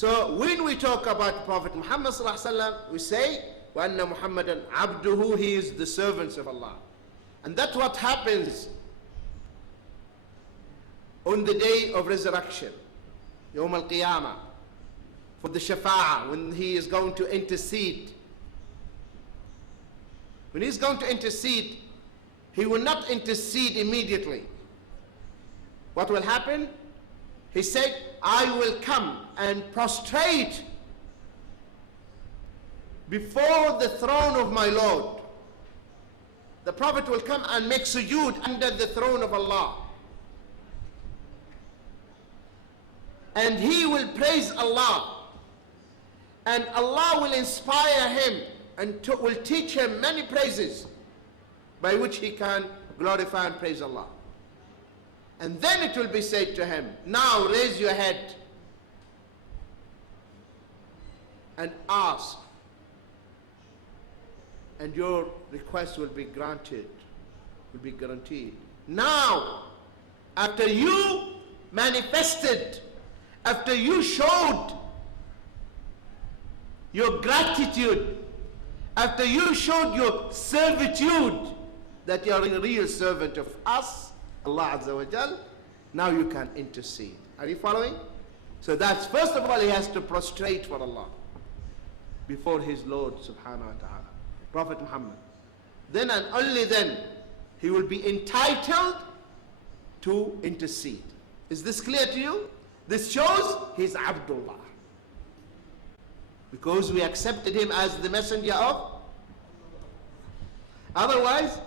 So when we talk about Prophet Muhammad sallallahu alaihi wasallam, we say, وَأَنَّ مُحَمَّدًا عَبْدُهُ, he is the servants of Allah. And that's what happens on the day of resurrection, Yawm al-Qiyamah, for the Shafa'ah, when he is going to intercede. When he's going to intercede, he will not intercede immediately. What will happen? He said, I will come and prostrate before the throne of my Lord. The Prophet will come and make sujood under the throne of Allah. And he will praise Allah. And Allah will inspire him and will teach him many praises by which he can glorify and praise Allah. And then it will be said to him, now raise your head and ask, and your request will be granted, will be guaranteed. Now, after you manifested, after you showed your gratitude, after you showed your servitude, that you are a real servant of us, Allah Azza wa Jal, now you can intercede. Are you following? So that's, first of all, he has to prostrate for Allah before his Lord subhanahu wa ta'ala, Prophet Muhammad. Then and only then he will be entitled to intercede. Is this clear to you? This shows he's Abdullah, because we accepted him as the messenger of. Otherwise,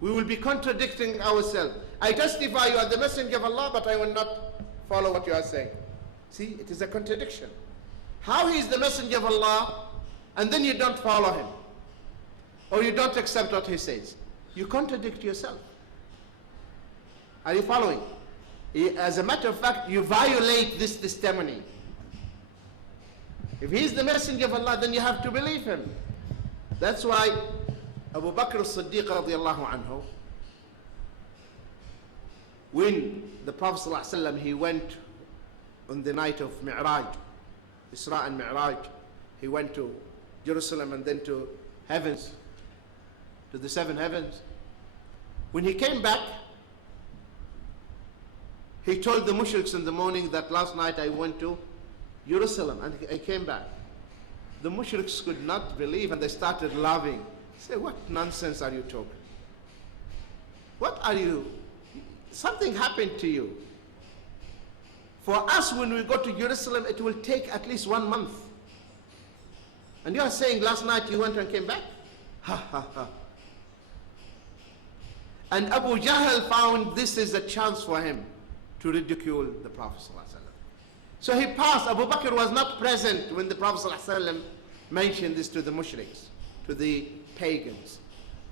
we will be contradicting ourselves. I testify you are the messenger of Allah, but I will not follow what you are saying. See, it is a contradiction. How he is the messenger of Allah, and then you don't follow him, or you don't accept what he says? You contradict yourself. Are you following? As a matter of fact, you violate this testimony. If he is the messenger of Allah, then you have to believe him. That's why Abu Bakr as-Siddiq radiallahu anhu, when the Prophet ﷺ, he went on the night of Mi'raj, Isra and Mi'raj, he went to Jerusalem and then to heavens, to the seven heavens. When he came back, he told the mushriks in the morning that last night I went to Jerusalem and I came back. The mushriks could not believe and they started laughing. Say, what nonsense are you talking? What are you? Something happened to you. For us, when we go to Jerusalem, it will take at least 1 month. And you are saying last night you went and came back? Ha ha ha. And Abu Jahl found this is a chance for him to ridicule the Prophet ﷺ. So he passed. Abu Bakr was not present when the Prophet ﷺ mentioned this to the mushriks, to the pagans.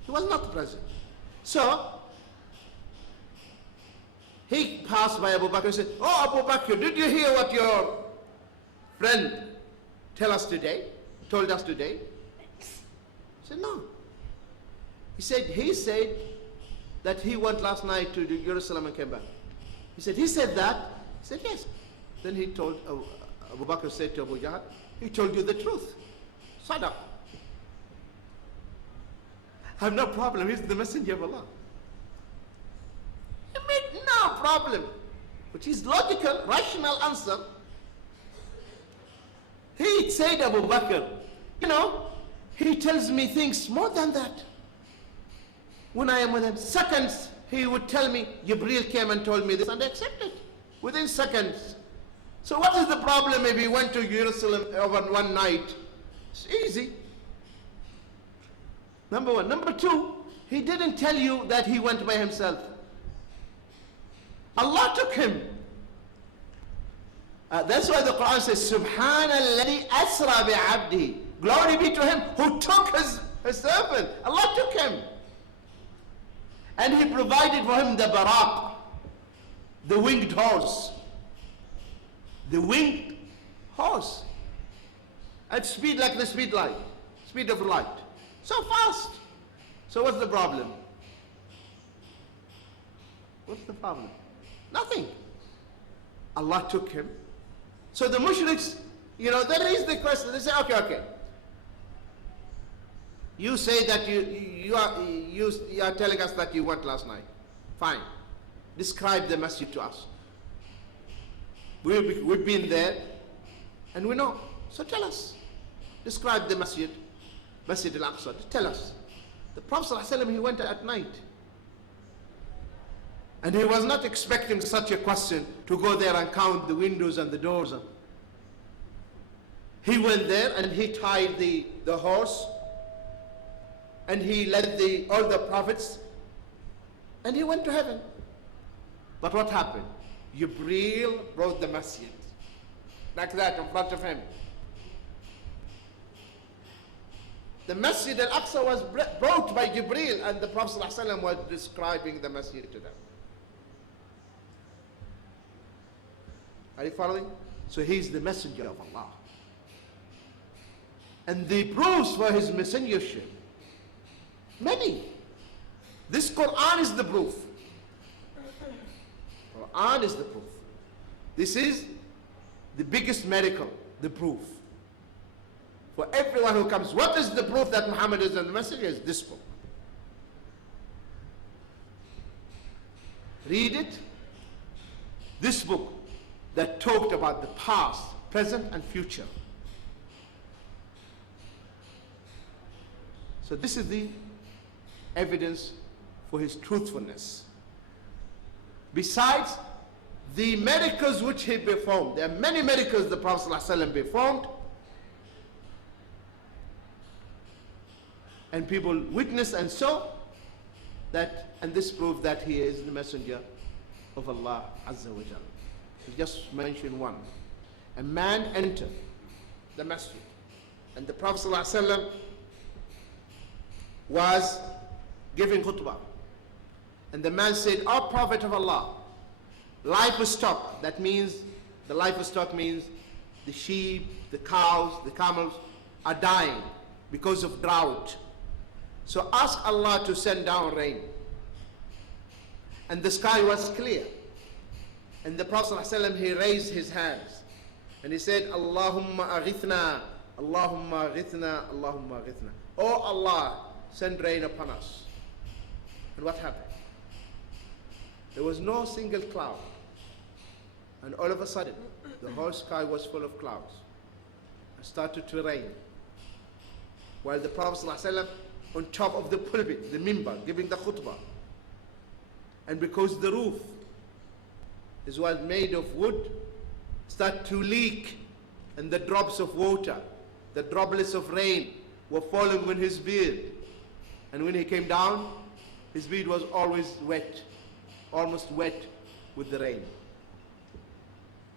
He was not present. So he passed by Abu Bakr and said, oh Abu Bakr, did you hear what your friend told us today? He said, no. He said that he went last night to Jerusalem and came back. He said that? He said, yes. Then he told, Abu Bakr said to Abu Jahl, he told you the truth. Sadaq. I have no problem, he's the messenger of Allah. He made no problem, which is logical, rational answer. He said, Abu Bakr, you know, he tells me things more than that. When I am with him, seconds, he would tell me, Jibreel came and told me this, and I accepted within seconds. So what is the problem if he went to Jerusalem over one night? It's easy. Number one. Number two, he didn't tell you that he went by himself. Allah took him. That's why the Quran says, Subhanalladhi asra bi'abdihi. Glory be to him who took his servant. Allah took him. And he provided for him the barak, the winged horse. The winged horse. At speed like the speed of light. So fast. So what's the problem? What's the problem? Nothing. Allah took him. So the mushriks, You know, they raise the question. They say, okay. You say that you are telling us that you went last night. Fine. Describe the masjid to us. We've been there and we know. So tell us. Describe the masjid, Masjid al-Aqsa. Tell us. The Prophet ﷺ, he went at night. And he was not expecting such a question to go there and count the windows and the doors. He went there and he tied the horse and he led all the prophets and he went to heaven. But what happened? Jibreel brought the masjid like that in front of him. The Masjid al-Aqsa was brought by Jibreel and the Prophet ﷺ was describing the masjid to them. Are you following? So he's the messenger of Allah. And the proofs for his messengership, many. This Quran is the proof. Quran is the proof. This is the biggest miracle, the proof. For everyone who comes, what is the proof that Muhammad is the messenger? Is this book. Read it. This book that talked about the past, present, and future. So this is the evidence for his truthfulness. Besides the miracles which he performed, there are many miracles the Prophet ﷺ performed, and people witnessed and saw that, and this proved that he is the messenger of Allah Azza wa Jalla. Just mention one. A man entered the masjid and the Prophet ﷺ was giving khutbah. And the man said, "O Prophet of Allah, livestock," that means, the livestock means the sheep, the cows, the camels are dying because of drought. So ask Allah to send down rain. And the sky was clear. And the Prophet ﷺ, he raised his hands and he said, "Allahumma aghithna, Allahumma aghithna, Allahumma aghithna." Oh Allah, send rain upon us. And what happened? There was no single cloud. And all of a sudden, the whole sky was full of clouds. It started to rain. While the Prophet ﷺ on top of the pulpit, the minbar, giving the khutbah. And because the roof was made of wood, started to leak, and the drops of water, the droplets of rain were falling on his beard. And when he came down, his beard was always wet, almost wet with the rain.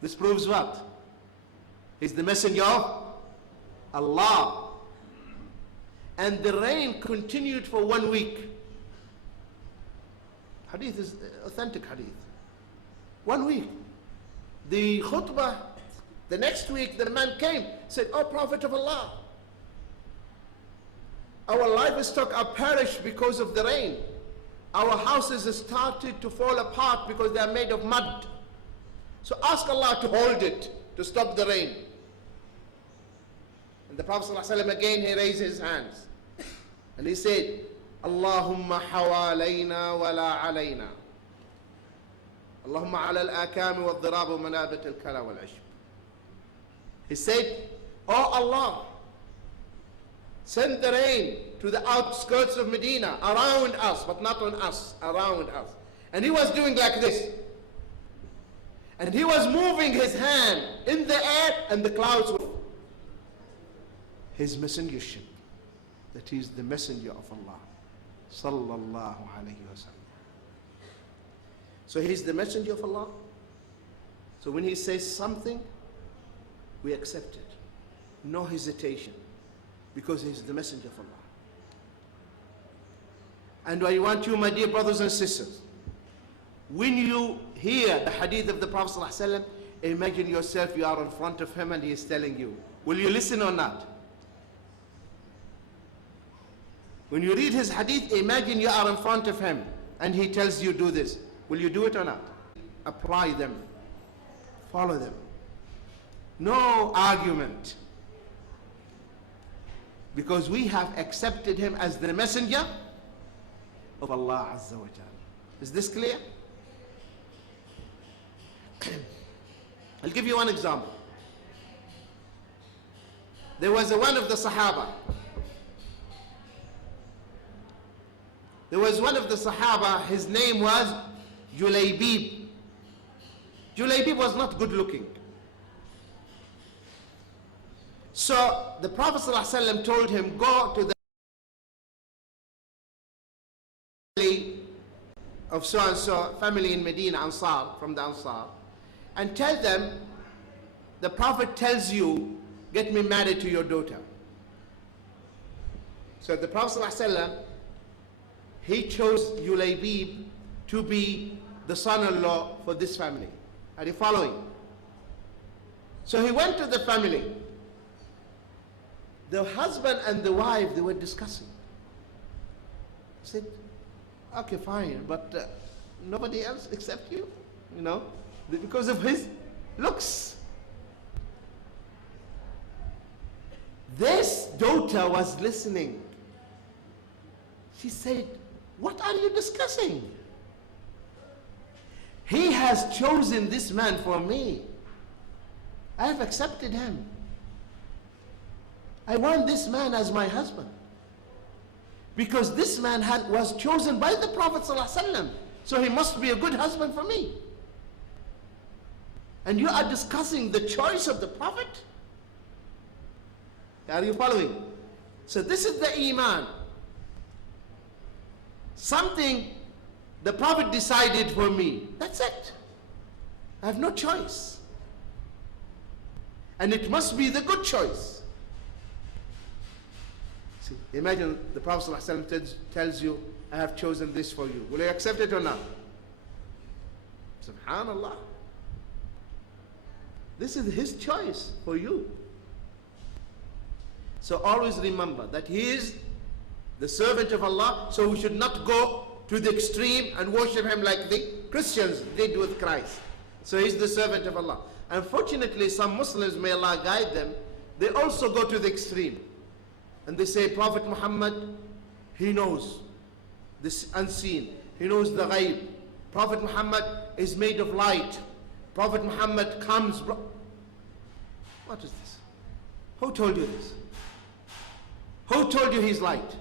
This proves what? He's the messenger of Allah. And the rain continued for 1 week. Hadith is authentic hadith. 1 week. The khutbah, the next week the man came, said, "O Prophet of Allah, our livestock are perished because of the rain. Our houses started to fall apart because they are made of mud. So ask Allah to hold it, to stop the rain." And the Prophet ﷺ again, he raised his hands. And he said, "Allahumma hawalayna wa la alayna. Allahumma ala al-akami wa al-dhirab wa manabat al-kala wal-ashb." He said, "Oh Allah, send the rain to the outskirts of Medina, around us, but not on us, around us." And he was doing like this. And he was moving his hand in the air, and the clouds were. His messengership, that he is the messenger of Allah, sallallahu alayhi wa sallam. So he's the messenger of Allah. So when he says something, we accept it. No hesitation. Because he's the messenger of Allah. And I want you, my dear brothers and sisters, when you hear the hadith of the Prophet ﷺ, imagine yourself, you are in front of him and he is telling you. Will you listen or not? When you read his hadith, imagine you are in front of him and he tells you do this. Will you do it or not? Apply them. Follow them. No argument. Because we have accepted him as the messenger of Allah Azza wa Jal. Is this clear? I'll give you one example. There was one of the Sahaba. His name was Julaybib. Julaybib was not good looking. So the Prophet ﷺ told him, go to the family of so and so, family in Medina, Ansar, from the Ansar, and tell them, the Prophet tells you, get me married to your daughter. So the Prophet ﷺ, he chose Julaybib to be the son-in-law for this family. Are you following? So he went to the family. The husband and the wife, they were discussing. He said, okay, fine, but nobody else except you, you know, because of his looks. This daughter was listening. She said, what are you discussing? He has chosen this man for me. I have accepted him. I want this man as my husband. Because this man was chosen by the Prophet ﷺ. So he must be a good husband for me. And you are discussing the choice of the Prophet? Are you following? So this is the Iman. Something the Prophet decided for me. That's it. I have no choice. And it must be the good choice. See, imagine the Prophet ﷺ tells you, I have chosen this for you. Will you accept it or not? Subhanallah. This is his choice for you. So always remember that he is the servant of Allah, so we should not go to the extreme and worship him like the Christians did with Christ. So he's the servant of Allah. Unfortunately, some Muslims, may Allah guide them, they also go to the extreme. And they say, Prophet Muhammad, he knows this unseen. He knows the ghaib. Prophet Muhammad is made of light. Prophet Muhammad comes. What is this? Who told you this? Who told you he's light?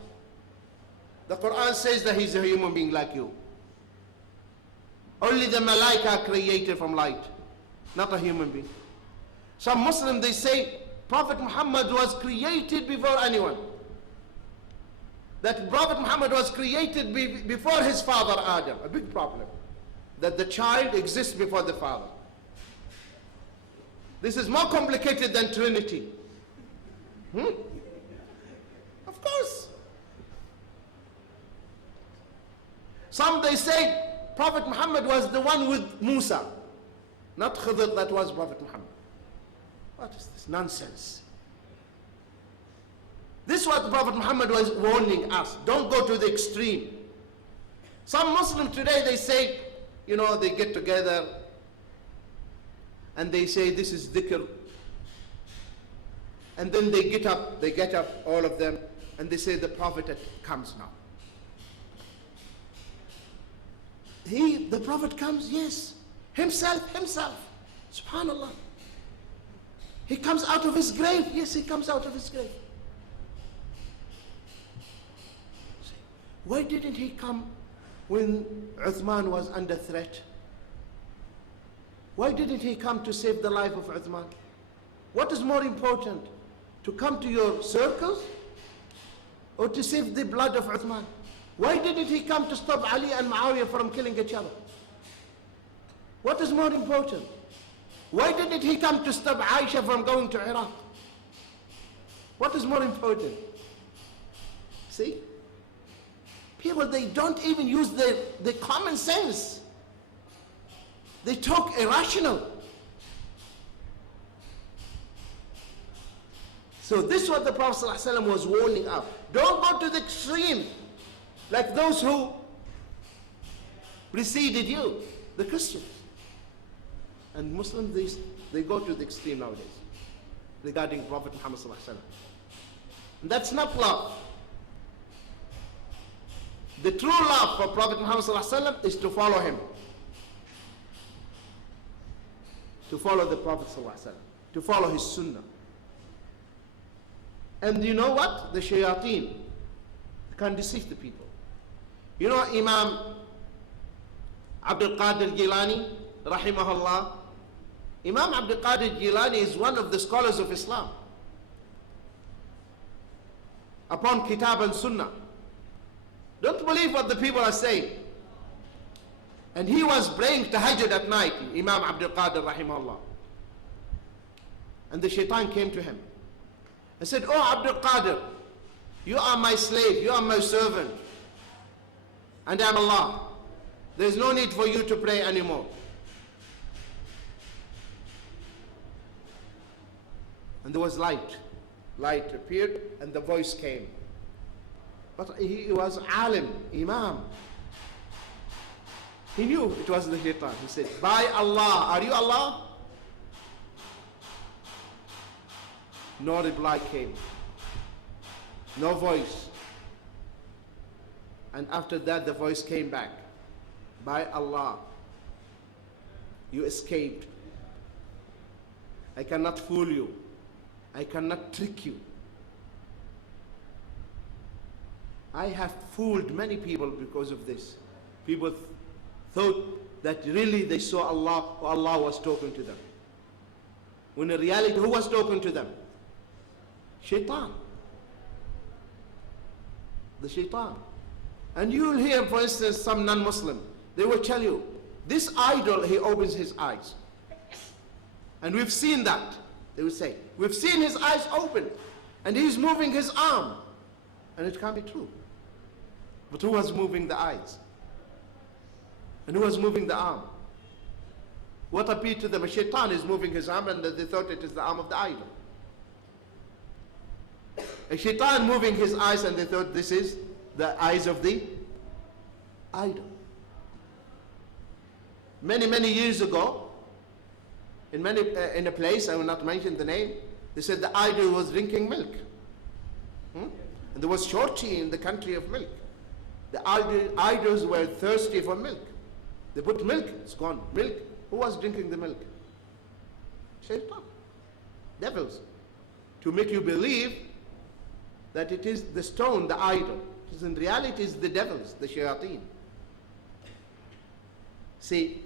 The Quran says that he's a human being like you. Only the malaika are created from light, not a human being. Some Muslims, they say Prophet Muhammad was created before anyone. That Prophet Muhammad was created before his father Adam. A big problem. That the child exists before the father. This is more complicated than Trinity. Of course. Some, they say Prophet Muhammad was the one with Musa, not Khidr that was Prophet Muhammad. What is this nonsense? This is what the Prophet Muhammad was warning us. Don't go to the extreme. Some Muslims today, they say, you know, they get together and they say this is dhikr. And then they get up, all of them, and they say the Prophet comes now. The Prophet comes, yes. Himself. Subhanallah. He comes out of his grave. Yes, he comes out of his grave. Why didn't he come when Uthman was under threat? Why didn't he come to save the life of Uthman? What is more important? To come to your circles or to save the blood of Uthman? Why didn't he come to stop Ali and Muawiyah from killing each other? What is more important? Why didn't he come to stop Aisha from going to Iraq? What is more important? See? People, they don't even use the common sense. They talk irrational. So this is what the Prophet ﷺ was warning us. Don't go to the extreme like those who preceded you, the Christians. And Muslims, they go to the extreme nowadays. regarding Prophet Muhammad sallallahu alaihi wasallam. And that's not love. The true love for Prophet Muhammad sallallahu alaihi wasallam is to follow him. To follow the Prophet sallallahu alaihi wasallam. To follow his sunnah. And you know what? The shayateen can deceive the people. You know Imam Abdul Qadir Jilani, rahimahullah. Imam Abdul Qadir Jilani is one of the scholars of Islam upon Kitab and Sunnah. Don't believe what the people are saying. And he was praying tahajjud at night, Imam Abdul Qadir rahimahullah. And the shaitan came to him and said, "Oh Abdul Qadir, you are my slave, you are my servant, and I am Allah. There is no need for you to pray anymore." And there was light. Light appeared and the voice came. But he was alim, imam. He knew it was the shaitan. He said, "By Allah, are you Allah?" No reply came. No voice. And after that the voice came back. "By Allah, you escaped. I cannot fool you. I cannot trick you. I have fooled many people because of this." People thought that really they saw Allah, or Allah was talking to them. When in reality, who was talking to them? Shaitan. The shaitan. And you will hear, for instance, some non-Muslim, they will tell you, this idol, he opens his eyes. And we've seen that. They will say, we've seen his eyes open, and he's moving his arm. And it can't be true. But who was moving the eyes? And who was moving the arm? What appeared to them? A shaitan is moving his arm, and they thought it is the arm of the idol. A shaitan moving his eyes, and they thought this is the eyes of the idol. Many, many years ago, in a place, I will not mention the name, they said the idol was drinking milk. And there was shortage in the country of milk. The idols were thirsty for milk. They put milk, it's gone. Milk, who was drinking the milk? Shaitan. Devils. To make you believe that it is the stone, the idol. In reality, it is the devils, the shayateen. See,